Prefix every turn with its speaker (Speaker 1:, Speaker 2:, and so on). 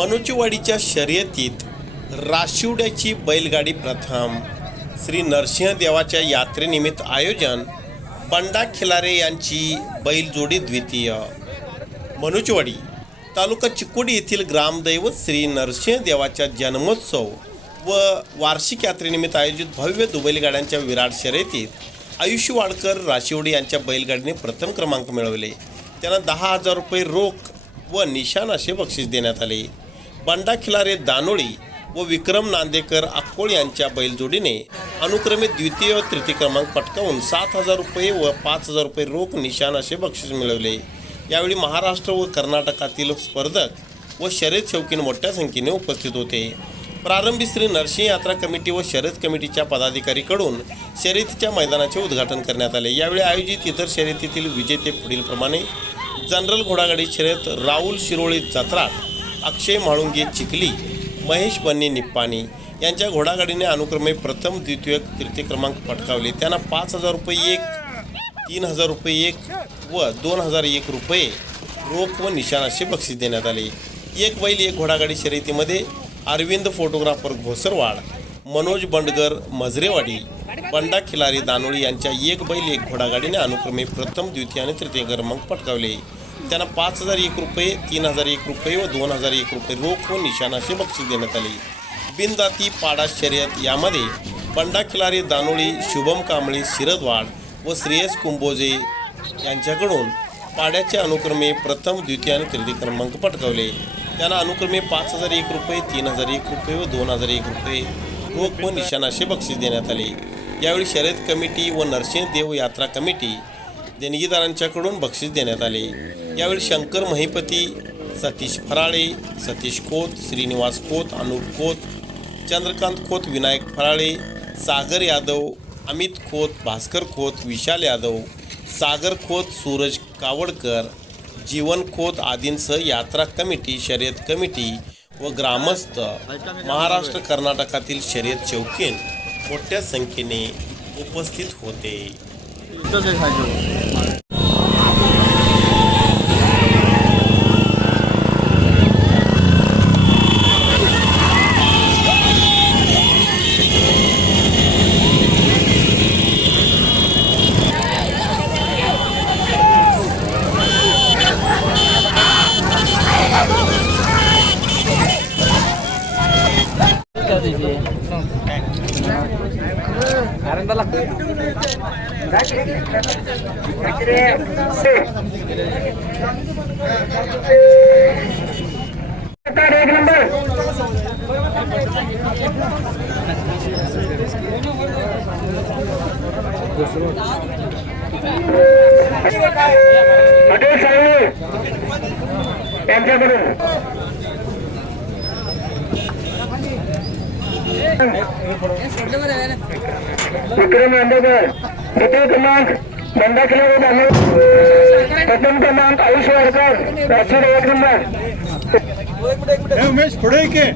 Speaker 1: मनुचवाडीच्या शर्यतीत राशिवड्याची बैलगाडी प्रथम. श्री नरसिंहदेवाच्या यात्रेनिमित्त आयोजन बंडा खिलारे यांची बैलजोडी द्वितीय. मनुचवाडी तालुका चिकोडी येथील ग्रामदैवत श्री नरसिंहदेवाच्या जन्मोत्सव व वार्षिक यात्रेनिमित्त आयोजित भव्य दुबैलगाड्यांच्या विराट शर्यतीत आयुष्य वाडकर राशिवडी यांच्या बैलगाडीने प्रथम क्रमांक मिळवले. त्यांना दहा हजार रुपये रोख व निशाण असे बक्षीस देण्यात आले. बंडा खिलारे दानोळी व विक्रम नांदेकर अक्कोळ यांच्या बैलजोडीने अनुक्रमे द्वितीय व तृतीय क्रमांक पटकावून सात हजार रुपये व पाच हजार रुपये रोख निशाण असे बक्षीस मिळवले. यावेळी महाराष्ट्र व कर्नाटकातील स्पर्धक व शर्यत शौकीन मोठ्या संख्येने उपस्थित होते. प्रारंभी श्री नरसिंह यात्रा कमिटी व शर्यत कमिटीच्या पदाधिकारीकडून शर्यतीच्या मैदानाचे उद्घाटन करण्यात आले. यावेळी आयोजित इतर शर्यतीतील विजेते पुढीलप्रमाणे जनरल घोडागाडी शर्यत राहुल शिरोळी जत्रा अक्षय म्हाळुंगे चिखली महेश बन्नी निप्पाणी यांच्या घोडागाडीने अनुक्रमे प्रथम द्वितीय तृतीय क्रमांक पटकावले. त्यांना पाच हजार रुपये एक तीन हजार रुपये एक व दोन हजार एक रुपये रोख व निशाण असे बक्षीस देण्यात आले. एक बैल एक घोडागाडी शर्यतीमध्ये अरविंद फोटोग्राफर घोसरवाड मनोज बंडगर मजरेवाडी बंडा खिलारी दानोळी यांच्या एक बैल एक घोडागाडीने अनुक्रमे प्रथम द्वितीय आणि तृतीय क्रमांक पटकावले. त्यांना पाच हजार एक रुपये तीन हजार एक रुपये व दोन हजार एक रुपये रोख व निशाणाचे बक्षीस देण्यात आले. बिनदाती पाडा शर्यत यामध्ये बंडा खिलारी दानोळी शुभम कांबळे शिरदवाड व श्रेयस कुंभोजे यांच्याकडून पाड्याचे अनुक्रमे प्रथम द्वितीय आणि तृतीय क्रमांक पटकावले. त्यांना अनुक्रमे पाच हजार एक रुपये तीन हजार एक रुपये व दोन हजार एक रुपये रोख व निशाणाचे बक्षीस देण्यात आले. यावेळी शर्यत कमिटी व नरसिंह देव यात्रा कमिटी देणगीदारांच्याकडून बक्षीस देण्यात आले. यावेळी शंकर महिपती सतीश फराळे सतीश खोत श्रीनिवास खोत अनुप खोत चंद्रकांत खोत विनायक फराळे सागर यादव अमित खोत भास्कर खोत विशाल यादव सागर खोत सूरज कावडकर जीवन खोत आदींसह यात्रा कमिटी शर्यत कमिटी व ग्रामस्थ महाराष्ट्र कर्नाटकातील शर्यत चौकीन मोठ्या संख्येने उपस्थित होते.
Speaker 2: 这就开始。
Speaker 3: 了 एक नंबर पटेल साहेब यांच्याकडून विक्रम आंबेकर द्वितीय क्रमांक बंदा किलो प्रथम क्रमांक आयुष वाडकर राष्ट्रीय एक नंबर.
Speaker 2: उमेश पुढे के.